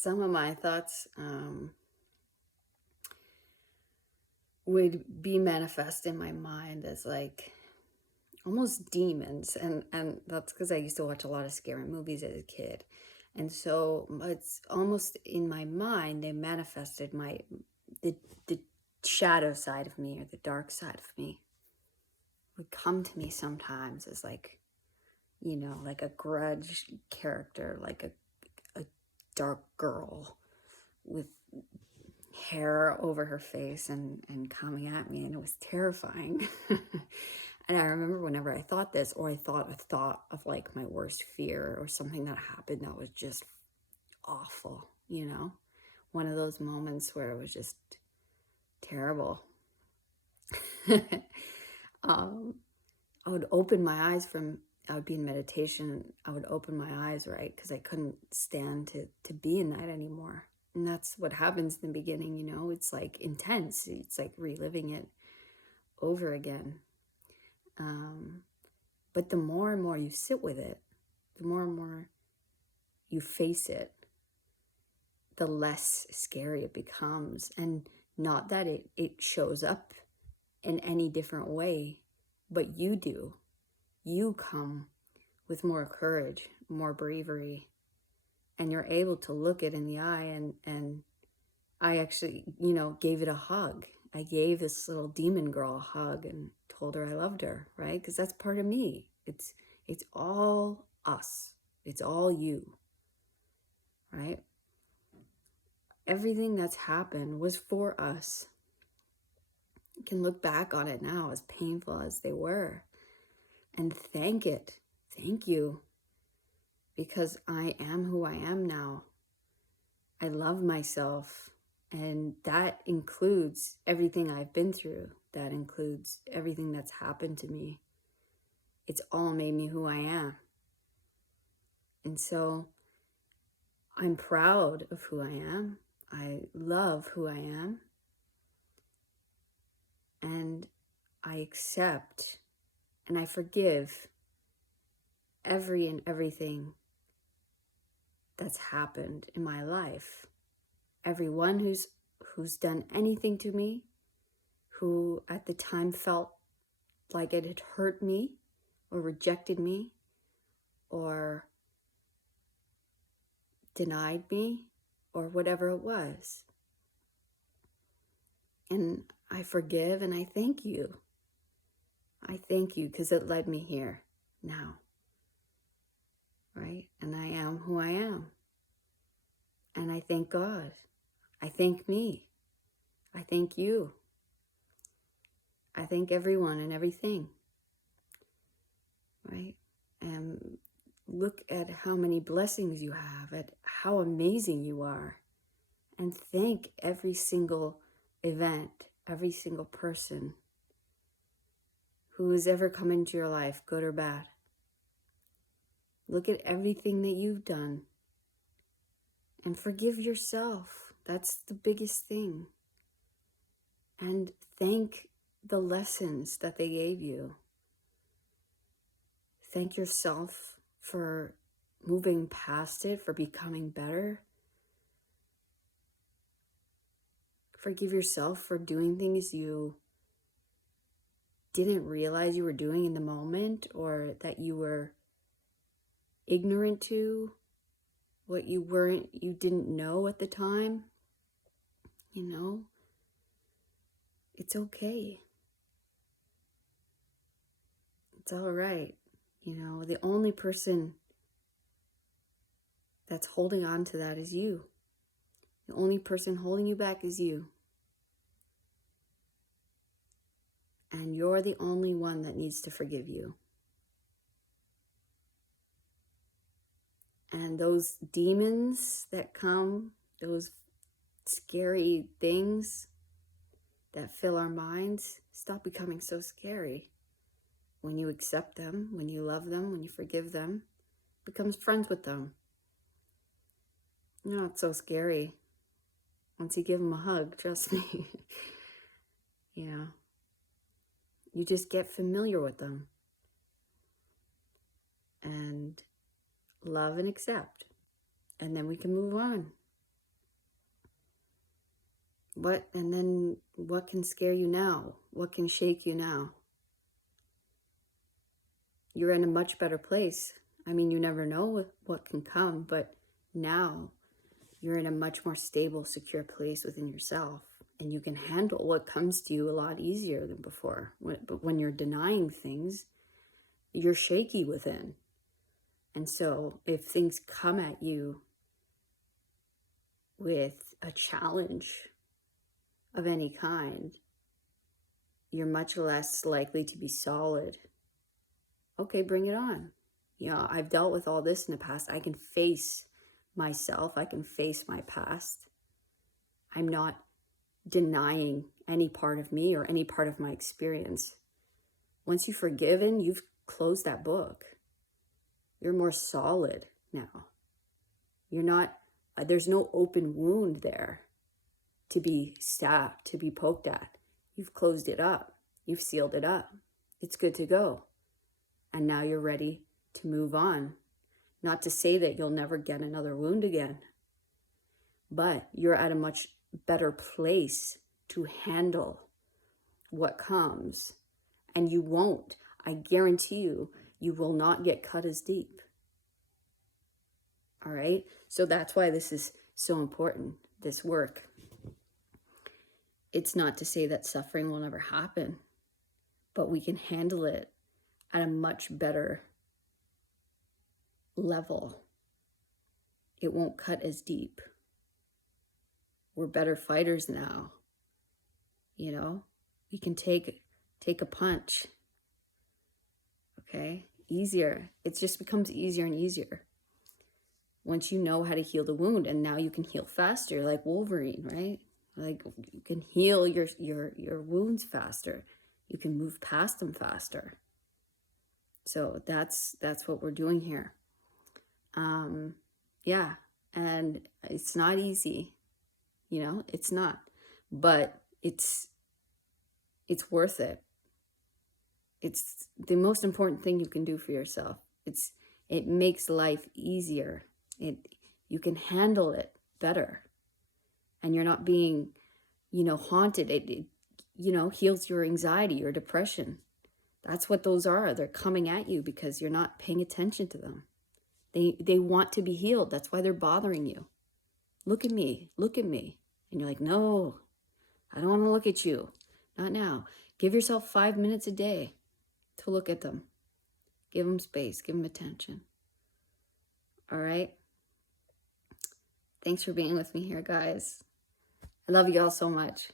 some of my thoughts would be manifest in my mind as like almost demons, and that's because I used to watch a lot of scary movies as a kid, and so it's almost in my mind they manifested the shadow side of me, or the dark side of me would come to me sometimes as like, like a grudge character, like a dark girl with hair over her face and coming at me, and it was terrifying. And I remember whenever I thought this, or I thought a thought of like my worst fear or something that happened that was just awful, one of those moments where it was just terrible. um, I would open my eyes I would be in meditation, I would open my eyes, right? Because I couldn't stand to be in that anymore. And that's what happens in the beginning, it's like intense. It's like reliving it over again. But the more and more you sit with it, the more and more you face it, the less scary it becomes. And not that it shows up in any different way, but you do. You come with more courage, more bravery, and you're able to look it in the eye. And I actually, gave it a hug. I gave this little demon girl a hug and told her I loved her, right? Because that's part of me. It's all us. It's all you, right? Everything that's happened was for us. You can look back on it now, as painful as they were, and thank it. Thank you. Because I am who I am now. I love myself. And that includes everything I've been through. That includes everything that's happened to me. It's all made me who I am. And so I'm proud of who I am. I love who I am. And I accept and I forgive every and everything that's happened in my life. Everyone who's done anything to me, who at the time felt like it had hurt me or rejected me or denied me or whatever it was. And I forgive and I thank you. I thank you because it led me here now, right? And I am who I am. And I thank God. I thank me. I thank you. I thank everyone and everything, right? And look at how many blessings you have, at how amazing you are. And thank every single event, every single person who has ever come into your life, good or bad. Look at everything that you've done and forgive yourself. That's the biggest thing. And thank the lessons that they gave you. Thank yourself for moving past it, for becoming better. Forgive yourself for doing things you didn't realize you were doing in the moment, or that you were ignorant to, what you didn't know at the time. It's okay. It's all right. The only person that's holding on to that is you. The only person holding you back is you. And you're the only one that needs to forgive you. And those demons that come, those scary things that fill our minds, stop becoming so scary. When you accept them, when you love them, when you forgive them, becomes friends with them. It's so scary. Once you give them a hug, trust me. You just get familiar with them. And love and accept. And then we can move on. And then what can scare you now? What can shake you now? You're in a much better place. I mean, you never know what can come, but now you're in a much more stable, secure place within yourself, and you can handle what comes to you a lot easier than before. But when you're denying things, you're shaky within. And so if things come at you with a challenge of any kind, you're much less likely to be solid. Okay, bring it on. You know, I've dealt with all this in the past. I can face myself. I can face my past. I'm not denying any part of me or any part of my experience. Once you've forgiven, you've closed that book. You're more solid now. You're not, there's no open wound there to be stabbed, to be poked at. You've closed it up. You've sealed it up. It's good to go. And now you're ready to move on. Not to say that you'll never get another wound again, but you're at a much better place to handle what comes. And you won't, I guarantee you, you will not get cut as deep. All right? So that's why this is so important, this work. It's not to say that suffering will never happen, but we can handle it at a much better level. It won't cut as deep. We're better fighters now. You know, we can take a punch. Okay? Easier. It just becomes easier and easier. Once you know how to heal the wound, and now you can heal faster, like Wolverine, right? Like you can heal your wounds faster. You can move past them faster. So that's what we're doing here. Yeah, and it's not easy, you know, it's not, but it's worth it. It's the most important thing you can do for yourself. It makes life easier. You can handle it better, and you're not being, you know, haunted. It you know, heals your anxiety, your depression. That's what those are. They're coming at you because you're not paying attention to them. They want to be healed. That's why they're bothering you. Look at me. Look at me. And you're like, no, I don't want to look at you. Not now. Give yourself 5 minutes a day to look at them. Give them space. Give them attention. All right? Thanks for being with me here, guys. I love you all so much.